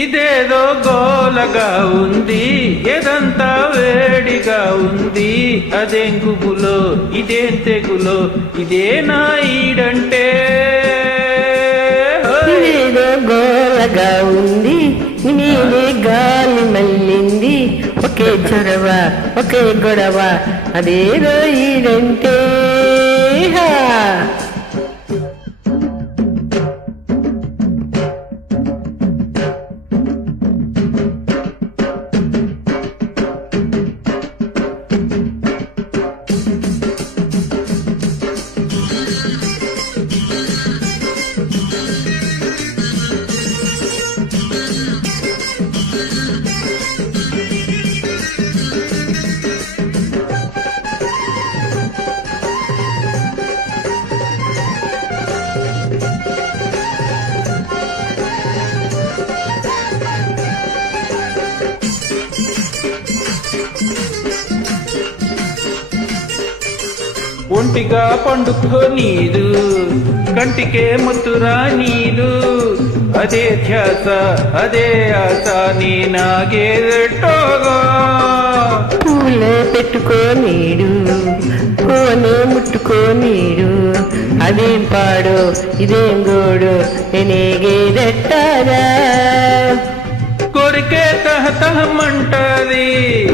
ఇదేదో గోలగా ఉంది, ఎదంతా వేడిగా ఉంది. అదేం గుబులో, ఇదేం తెగులో, ఇదే నా ఈడంటే. ఇదేదో గోలగా ఉంది, నీదే గాలి మళ్ళింది. ఒకే చొరవ, ఒకే గొడవ, అదేదో ఈడంటే. ఒంటిగా పండుకో నీదు, కంటికే మత్తురా నీదు. అదే ధ్యాస, అదే ఆశ, నీ నాగేదెట్టోగా. పూలే పెట్టుకో నీడు, కోనే ముట్టుకో నీడు. అదేం పాడో, ఇదేం గోడు, నేగేదెట్టారా. కోరికే తహతహమంటది,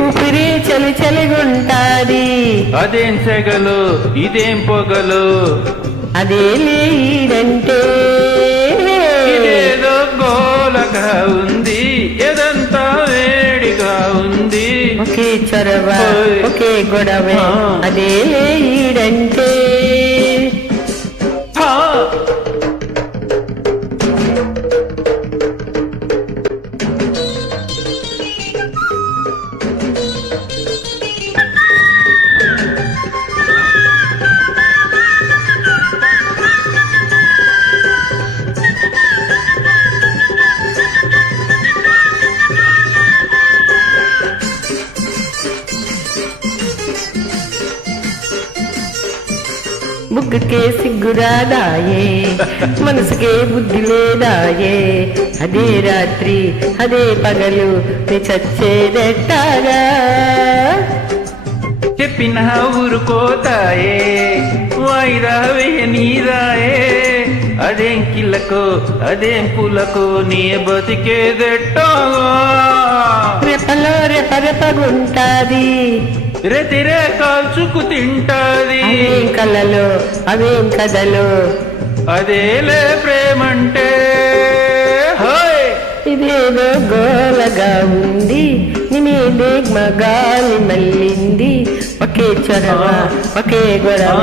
ఊపిరి చలి చలిగుంటాది. అదేం సెగలు, ఇదేం పొగలు, అదే లేదంటే. ఇదేదో గోలగా ఉంది, ఎదంతా వేడిగా ఉంది. ఒకే చొరవ, ఒకే గొడవ, అదే లేదంటే. బుగ్గకే సిగ్గురాదాయే, మనసుకే బుద్ధి లేదాయే. అదే రాత్రి, అదే పగలు, చచ్చేదెట్టాగా. చెప్పిన ఊరుకోతాయే, వాయిదా వేయనీదాయే. అదేం కిల్లకో, అదేం పులకో, నీ బతికేదెట్టోగా. రెపలో రెపరెపగుంటాది, రెతిరే కాల్చుకు తింటాది. అవేం కలలో, అవేం కథలో, అదేలే ప్రేమంటే. ఇదేదో గోలగా ఉంది, నీదే మగాలి మళ్ళింది. ఒకే చొరవ, ఒకే గొడవ,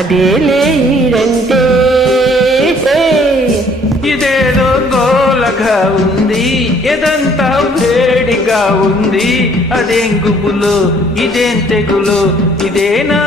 అదే లేదంటే. ఇదేదో గోలగా ఉంది, ఎదంతా వేడిగా ఉంది. అదేం గుబులు, ఇదేం తెగులు, ఇదే నా